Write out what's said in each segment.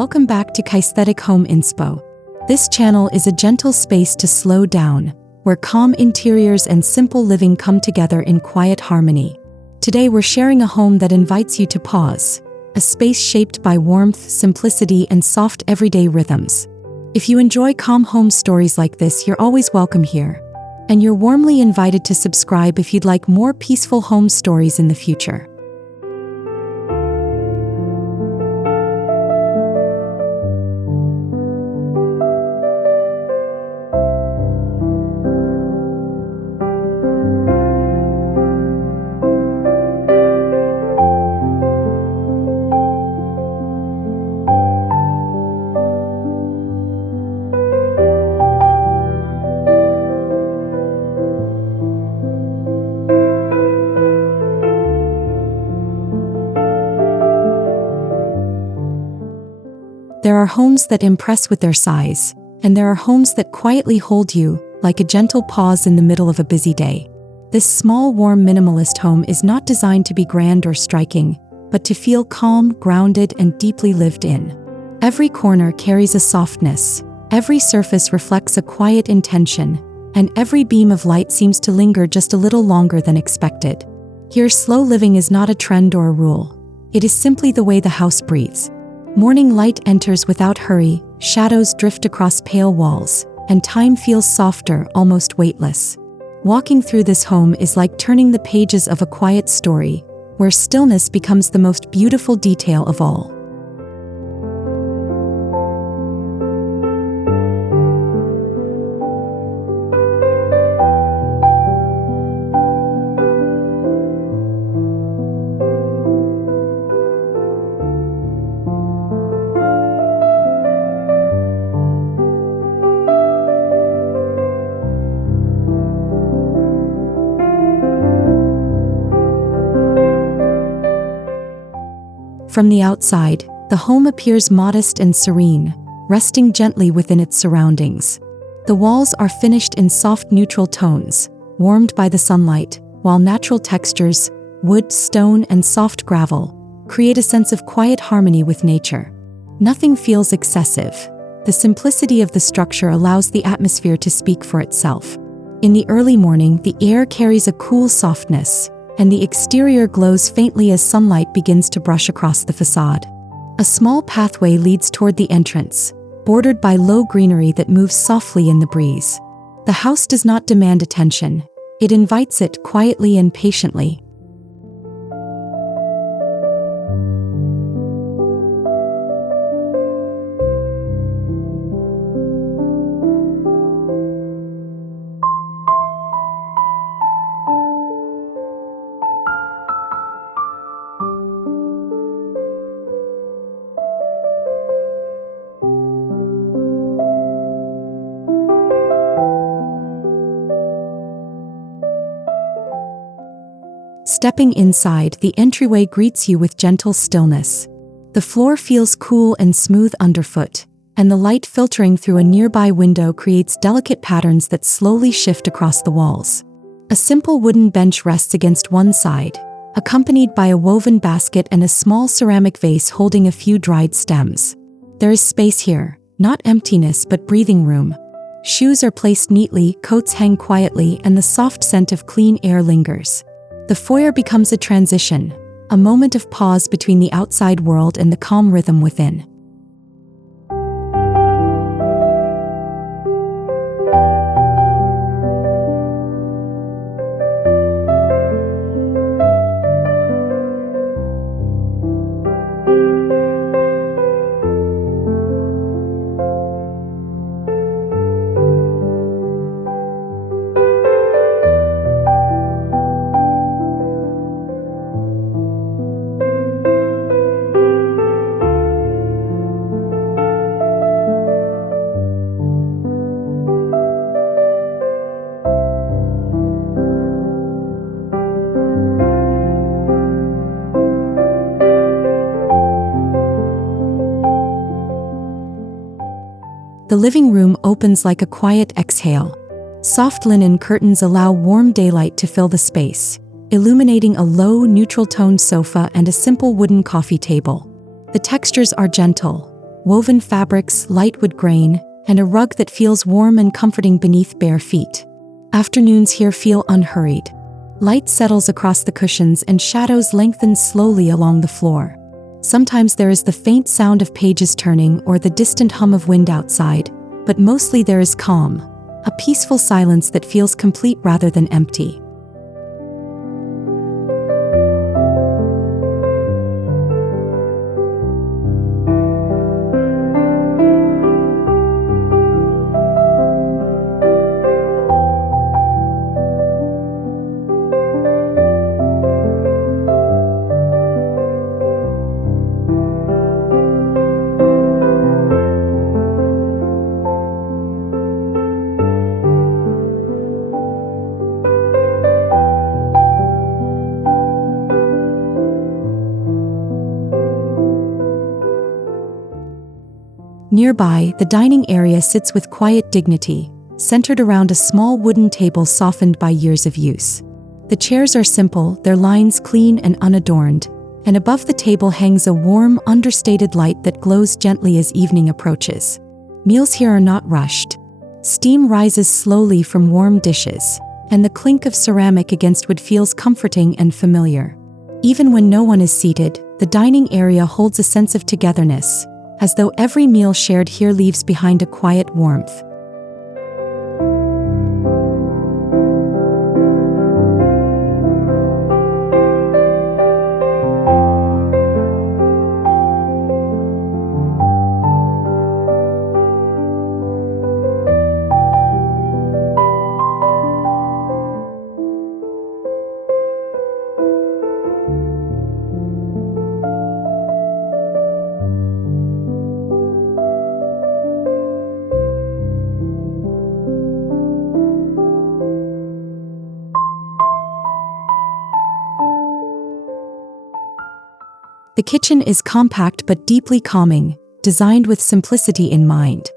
welcome back to Kiesthetic Home Inspo. This channel is a gentle space to slow down, where calm interiors and simple living come together in quiet harmony. Today we're sharing a home that invites you to pause, a space shaped by warmth, simplicity, and soft everyday rhythms. If you enjoy calm home stories like this, you're always welcome here. And you're warmly invited to subscribe if you'd like more peaceful home stories in the future. There are homes that impress with their size, and there are homes that quietly hold you, like a gentle pause in the middle of a busy day. This small, warm minimalist home is not designed to be grand or striking, but to feel calm, grounded, and deeply lived in. Every corner carries a softness, every surface reflects a quiet intention, and every beam of light seems to linger just a little longer than expected. Here, slow living is not a trend or a rule. It is simply the way the house breathes. Morning light enters without hurry, shadows drift across pale walls, and time feels softer, almost weightless. Walking through this home is like turning the pages of a quiet story, where stillness becomes the most beautiful detail of all. From the outside, the home appears modest and serene, resting gently within its surroundings. The walls are finished in soft neutral tones, warmed by the sunlight, while natural textures, wood, stone, and soft gravel, create a sense of quiet harmony with nature. Nothing feels excessive. The simplicity of the structure allows the atmosphere to speak for itself. In the early morning, the air carries a cool softness, and the exterior glows faintly as sunlight begins to brush across the facade. A small pathway leads toward the entrance, bordered by low greenery that moves softly in the breeze. The house does not demand attention. It invites it quietly and patiently. Stepping inside, the entryway greets you with gentle stillness. The floor feels cool and smooth underfoot, and the light filtering through a nearby window creates delicate patterns that slowly shift across the walls. A simple wooden bench rests against one side, accompanied by a woven basket and a small ceramic vase holding a few dried stems. There is space here, not emptiness but breathing room. Shoes are placed neatly, coats hang quietly, and the soft scent of clean air lingers. The foyer becomes a transition, a moment of pause between the outside world and the calm rhythm within. The living room opens like a quiet exhale. Soft linen curtains allow warm daylight to fill the space, illuminating a low, neutral-toned sofa and a simple wooden coffee table. The textures are gentle, woven fabrics, light wood grain, and a rug that feels warm and comforting beneath bare feet. Afternoons here feel unhurried. Light settles across the cushions and shadows lengthen slowly along the floor. Sometimes there is the faint sound of pages turning or the distant hum of wind outside, but mostly there is calm, a peaceful silence that feels complete rather than empty. Nearby, the dining area sits with quiet dignity, centered around a small wooden table softened by years of use. The chairs are simple, their lines clean and unadorned, and above the table hangs a warm, understated light that glows gently as evening approaches. Meals here are not rushed. Steam rises slowly from warm dishes, and the clink of ceramic against wood feels comforting and familiar. Even when no one is seated, the dining area holds a sense of togetherness, as though every meal shared here leaves behind a quiet warmth. The kitchen is compact but deeply calming, designed with simplicity in mind.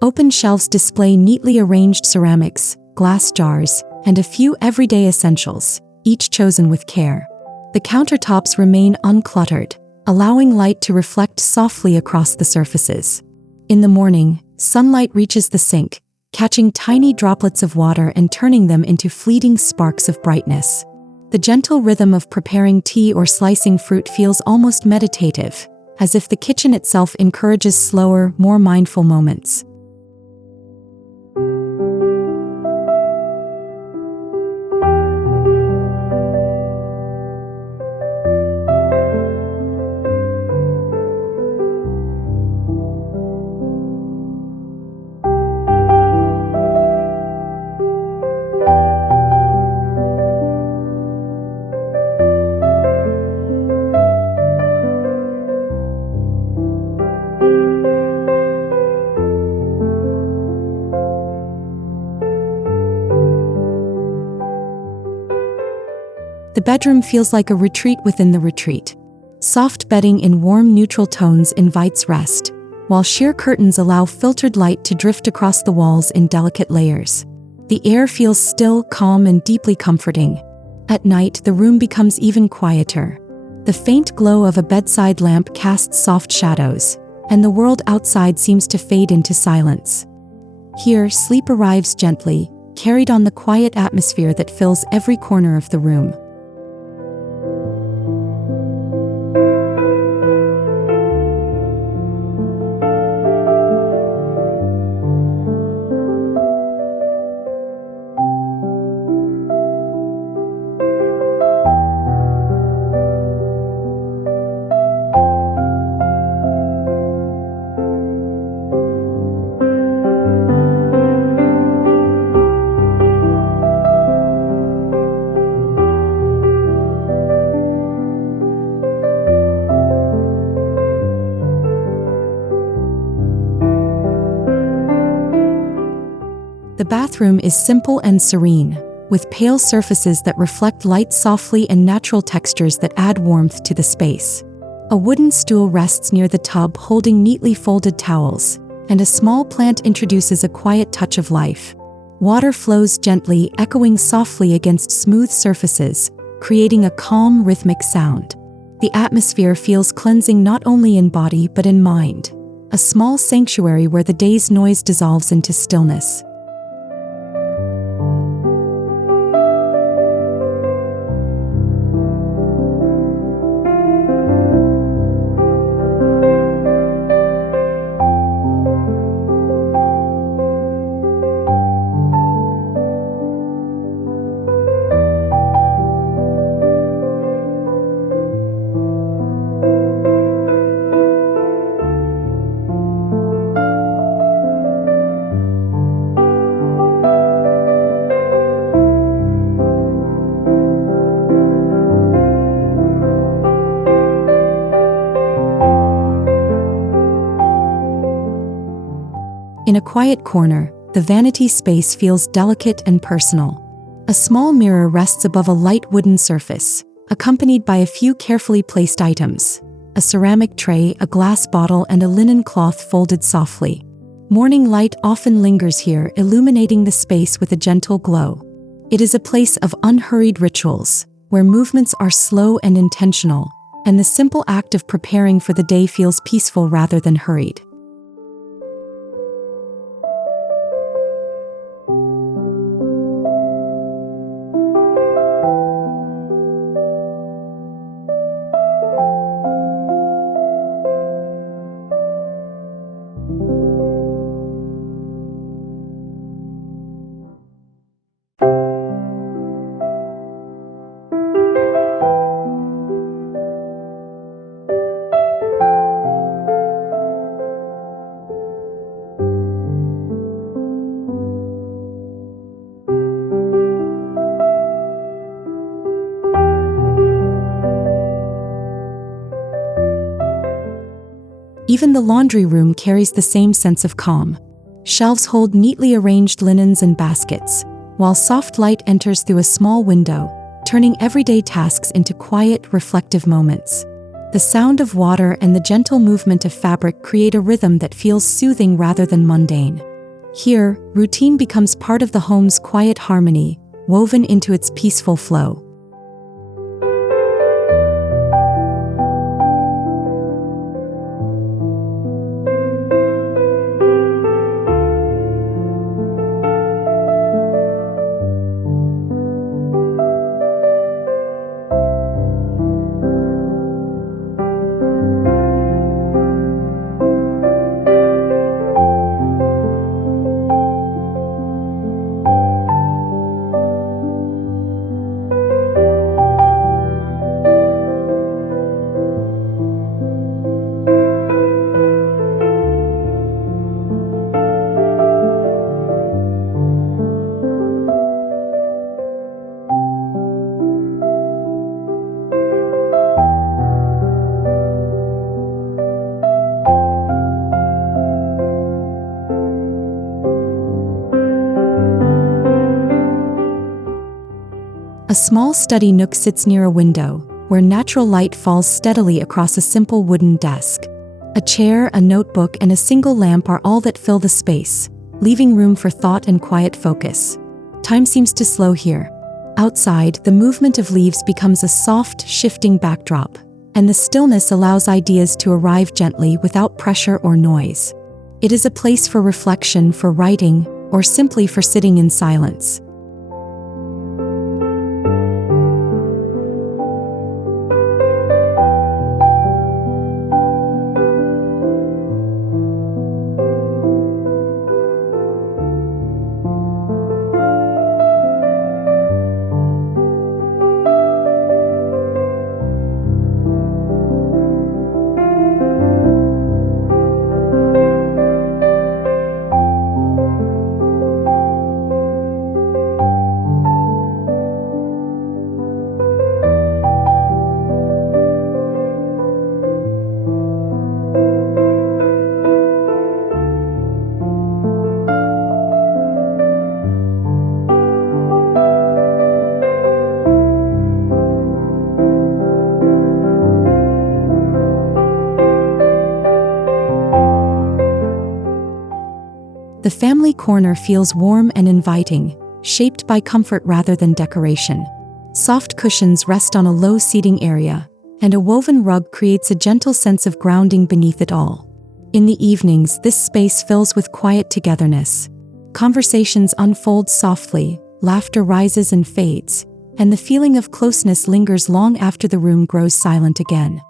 Open shelves display neatly arranged ceramics, glass jars, and a few everyday essentials, each chosen with care. The countertops remain uncluttered, allowing light to reflect softly across the surfaces. In the morning, sunlight reaches the sink, catching tiny droplets of water and turning them into fleeting sparks of brightness. The gentle rhythm of preparing tea or slicing fruit feels almost meditative, as if the kitchen itself encourages slower, more mindful moments. The bedroom feels like a retreat within the retreat. Soft bedding in warm neutral tones invites rest, while sheer curtains allow filtered light to drift across the walls in delicate layers. The air feels still, calm, and deeply comforting. At night, the room becomes even quieter. The faint glow of a bedside lamp casts soft shadows, and the world outside seems to fade into silence. Here, sleep arrives gently, carried on the quiet atmosphere that fills every corner of the room. The bathroom is simple and serene, with pale surfaces that reflect light softly and natural textures that add warmth to the space. A wooden stool rests near the tub holding neatly folded towels, and a small plant introduces a quiet touch of life. Water flows gently, echoing softly against smooth surfaces, creating a calm, rhythmic sound. The atmosphere feels cleansing not only in body but in mind, a small sanctuary where the day's noise dissolves into stillness. In a quiet corner, the vanity space feels delicate and personal. A small mirror rests above a light wooden surface, accompanied by a few carefully placed items: a ceramic tray, a glass bottle, and a linen cloth folded softly. Morning light often lingers here, illuminating the space with a gentle glow. It is a place of unhurried rituals, where movements are slow and intentional, and the simple act of preparing for the day feels peaceful rather than hurried. Even the laundry room carries the same sense of calm. Shelves hold neatly arranged linens and baskets, while soft light enters through a small window, turning everyday tasks into quiet, reflective moments. The sound of water and the gentle movement of fabric create a rhythm that feels soothing rather than mundane. Here, routine becomes part of the home's quiet harmony, woven into its peaceful flow. A small study nook sits near a window, where natural light falls steadily across a simple wooden desk. A chair, a notebook, and a single lamp are all that fill the space, leaving room for thought and quiet focus. Time seems to slow here. Outside, the movement of leaves becomes a soft, shifting backdrop, and the stillness allows ideas to arrive gently without pressure or noise. It is a place for reflection, for writing, or simply for sitting in silence. The family corner feels warm and inviting, shaped by comfort rather than decoration. Soft cushions rest on a low seating area, and a woven rug creates a gentle sense of grounding beneath it all. In the evenings, this space fills with quiet togetherness. Conversations unfold softly, laughter rises and fades, and the feeling of closeness lingers long after the room grows silent again.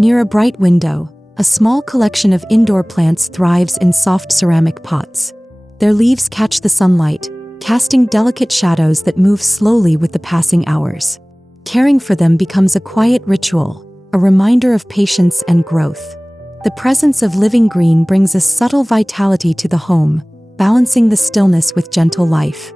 Near a bright window, a small collection of indoor plants thrives in soft ceramic pots. Their leaves catch the sunlight, casting delicate shadows that move slowly with the passing hours. Caring for them becomes a quiet ritual, a reminder of patience and growth. The presence of living green brings a subtle vitality to the home, balancing the stillness with gentle life.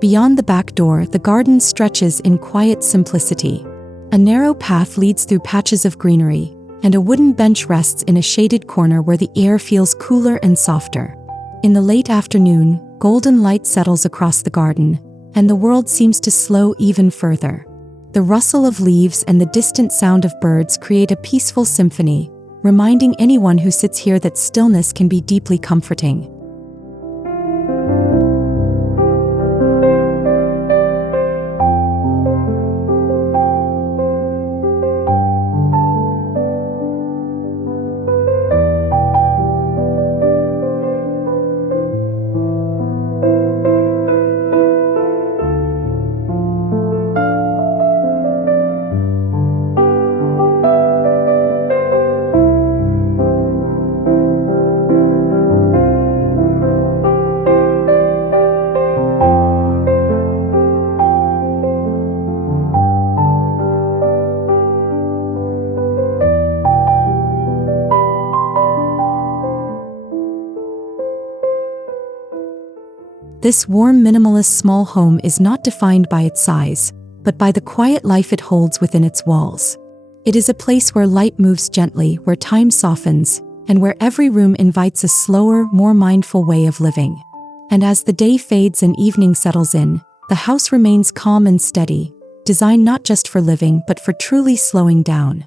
Beyond the back door, the garden stretches in quiet simplicity. A narrow path leads through patches of greenery, and a wooden bench rests in a shaded corner where the air feels cooler and softer. In the late afternoon, golden light settles across the garden, and the world seems to slow even further. The rustle of leaves and the distant sound of birds create a peaceful symphony, reminding anyone who sits here that stillness can be deeply comforting. This warm, minimalist small home is not defined by its size, but by the quiet life it holds within its walls. It is a place where light moves gently, where time softens, and where every room invites a slower, more mindful way of living. And as the day fades and evening settles in, the house remains calm and steady, designed not just for living but for truly slowing down.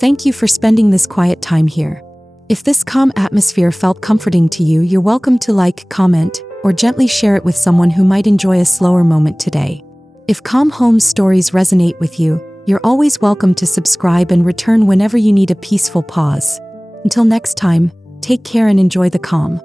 Thank you for spending this quiet time here. If this calm atmosphere felt comforting to you, you're welcome to like, comment, or gently share it with someone who might enjoy a slower moment today. If calm home stories resonate with you, you're always welcome to subscribe and return whenever you need a peaceful pause. Until next time, take care and enjoy the calm.